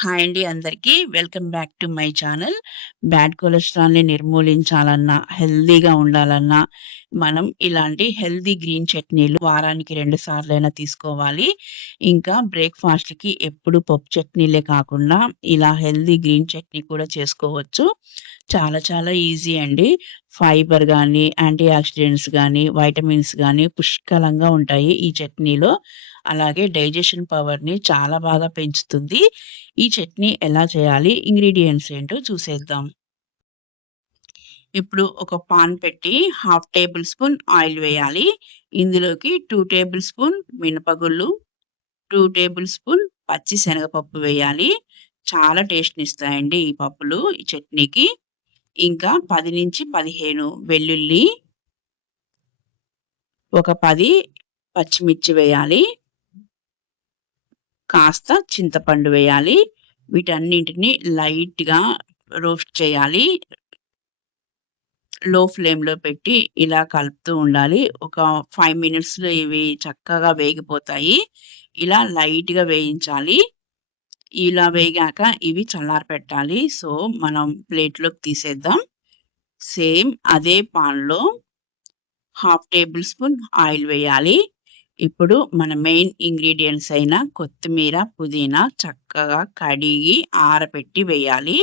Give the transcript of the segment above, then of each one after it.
Hi అండి అందరికీ. Welcome back to my channel. Bad కొలెస్ట్రాల్‌ని నిర్మూలించాలన్నా, హెల్తీగా ఉండాలన్నా, మనం ఇలాంటి హెల్తీ గ్రీన్ చట్నీలు వారానికి 2 సార్లైనా తీసుకోవాలి. ఇంకా బ్రేక్‌ఫాస్ట్‌కి ఎప్పుడు పప్పు చట్నీలే కాకుండా, ఇలా హెల్తీ గ్రీన్ చట్నీ కూడా చేసుకోవచ్చు. చాలా చాలా ఈజీ అండి. ఫైబర్ గానీ, యాంటీ ఆక్సిడెంట్స్ గానీ, వైటమిన్స్ గానీ పుష్కలంగా ఉంటాయి ఈ చట్నీలో. అలాగే డైజెషన్ పవర్‌ని చాలా బాగా పెంచుతుంది. ఈ చట్నీ ఎలా చేయాలి? ఇంగ్రీడియెంట్స్ ఏంటో చూసేద్దాం. ఇప్పుడు ఒక పాన్ పెట్టి హాఫ్ టేబుల్ స్పూన్ ఆయిల్ వేయాలి. ఇందులోకి 2 టేబుల్ స్పూన్ మినపగుళ్ళు, 2 టేబుల్ స్పూన్ పచ్చి శనగపప్పు వేయాలి. చాలా టేస్ట్‌నిస్తాయండి ఈ పప్పులు ఈ చట్నీకి. ఇంకా 10-15 వెల్లుల్లి, ఒక 10 పచ్చిమిర్చి వేయాలి. కాస్త చింతపండు వేయాలి. వీటన్నింటిని లైట్‌గా రోస్ట్ చేయాలి. లో ఫ్లేమ్‌లో పెట్టి ఇలా కలుపుతూ ఉండాలి. ఒక 5 మినిట్స్‌లో ఇవి చక్కగా వేగిపోతాయి. ఇలా లైట్‌గా వేయించాలి. ఇలా వేగాక ఇవి చల్లారపెట్టాలి. సో, మనం ప్లేట్‌లోకి తీసేద్దాం. సేమ్ అదే పాన్‌లో హాఫ్ టేబుల్ స్పూన్ ఆయిల్ వేయాలి. ఇప్పుడు మన మెయిన్ ఇంగ్రీడియెంట్స్ అయిన కొత్తిమీర, పుదీనా చక్కగా కడిగి ఆరబెట్టి వేయాలి.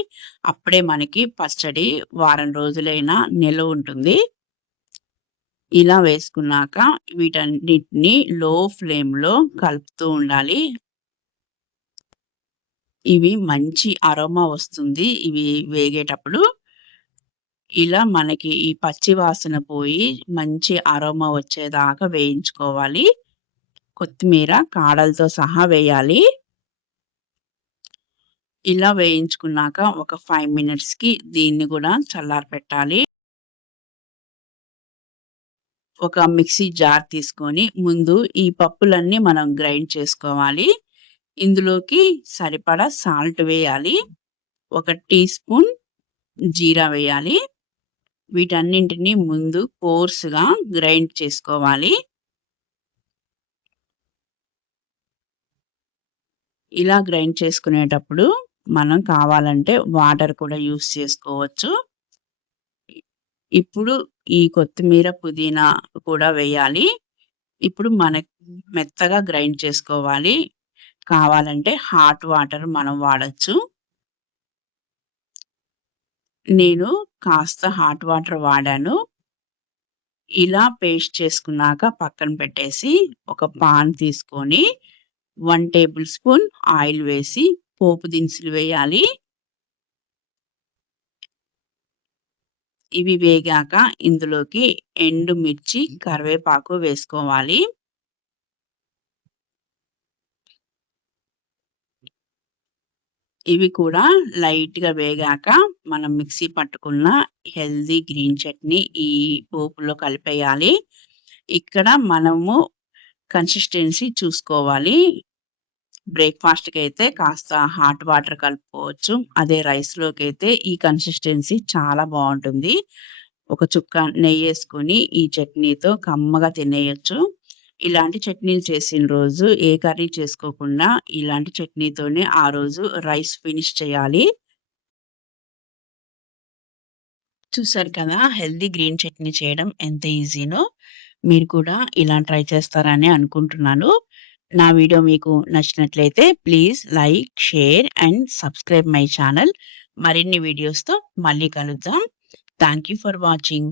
అప్పుడే మనకి పచ్చడి వారం రోజులైనా నిలవుంటుంది. ఇలా వేసుకున్నాక వీటన్నిటిని లో ఫ్లేమ్‌లో కలుపుతూ ఉండాలి. ఇవి మంచి అరోమా వస్తుంది. ఇవి వేగేటప్పుడు. ఇలా మనకి ఈ పచ్చి వాసన పోయి మంచి అరోమా వచ్చేదాకా వేయించుకోవాలి. కొత్తిమీర కాడలతో సహా వేయాలి. ఇలా వేయించుకున్నాక ఒక 5 మినిట్స్‌కి దీన్ని గూడా చల్లారపెట్టాలి. ఒక మిక్సీ జార్ తీసుకొని ముందు ఈ పప్పులన్నీ మనం గ్రైండ్ చేసుకోవాలి. ఇందులోకి సరిపడా సాల్ట్ వేయాలి. ఒక టీ స్పూన్ జీరా వేయాలి. వీటన్నింటిని ముందు కోర్స్‌గా గ్రైండ్ చేసుకోవాలి. ఇలా గ్రైండ్ చేసుకునేటప్పుడు మనం కావాలంటే వాటర్ కూడా యూజ్ చేసుకోవచ్చు. ఇప్పుడు ఈ కొత్తిమీర, పుదీనా కూడా వేయాలి. ఇప్పుడు మెత్తగా గ్రైండ్ చేసుకోవాలి. కావాలంటే హాట్ వాటర్ మనం వాడొచ్చు. నేను కాస్త హాట్ వాటర్ వాడాను. ఇలా పేస్ట్ చేసుకున్నాక పక్కన పెట్టేసి ఒక పాన్ తీసుకొని 1 టేబుల్ స్పూన్ ఆయిల్ వేసి పోపు దినుసులు వేయాలి. ఇవి వేగాక ఇందులోకి ఎండుమిర్చి, కరివేపాకు వేసుకోవాలి. ఇవి కూడా లైట్‌గా వేగాక మనం మిక్సీ పట్టుకున్న హెల్తీ గ్రీన్ చట్నీ ఈ పోపులో కలిపేయాలి. ఇక్కడ మనము కన్సిస్టెన్సీ చూసుకోవాలి. బ్రేక్‌ఫాస్ట్‌కైతే కాస్త హాట్ వాటర్ కలుపుకోవచ్చు. అదే రైస్‌లోకైతే ఈ కన్సిస్టెన్సీ చాలా బావుంటుంది. ఒక చుక్క నెయ్యేసుకొని ఈ చట్నీతో కమ్మగా తినేయొచ్చు. ఇలాంటి చట్నీలు చేసిన రోజు ఏ కర్రీ చేసుకోకుండా ఇలాంటి చట్నీతోనే ఆ రోజు రైస్ ఫినిష్ చేయాలి. చూసారు కదా! హెల్తీ గ్రీన్ చట్నీ చేయడం ఎంత ఈజీనో. మీరు కూడా ఇలా ట్రై చేస్తారని అనుకుంటున్నాను. నా వీడియో మీకు నచ్చినట్లయితే please like, share and subscribe my channel. మరిన్ని వీడియోస్‌తో మళ్ళీ కలుద్దాం. Thank you for watching.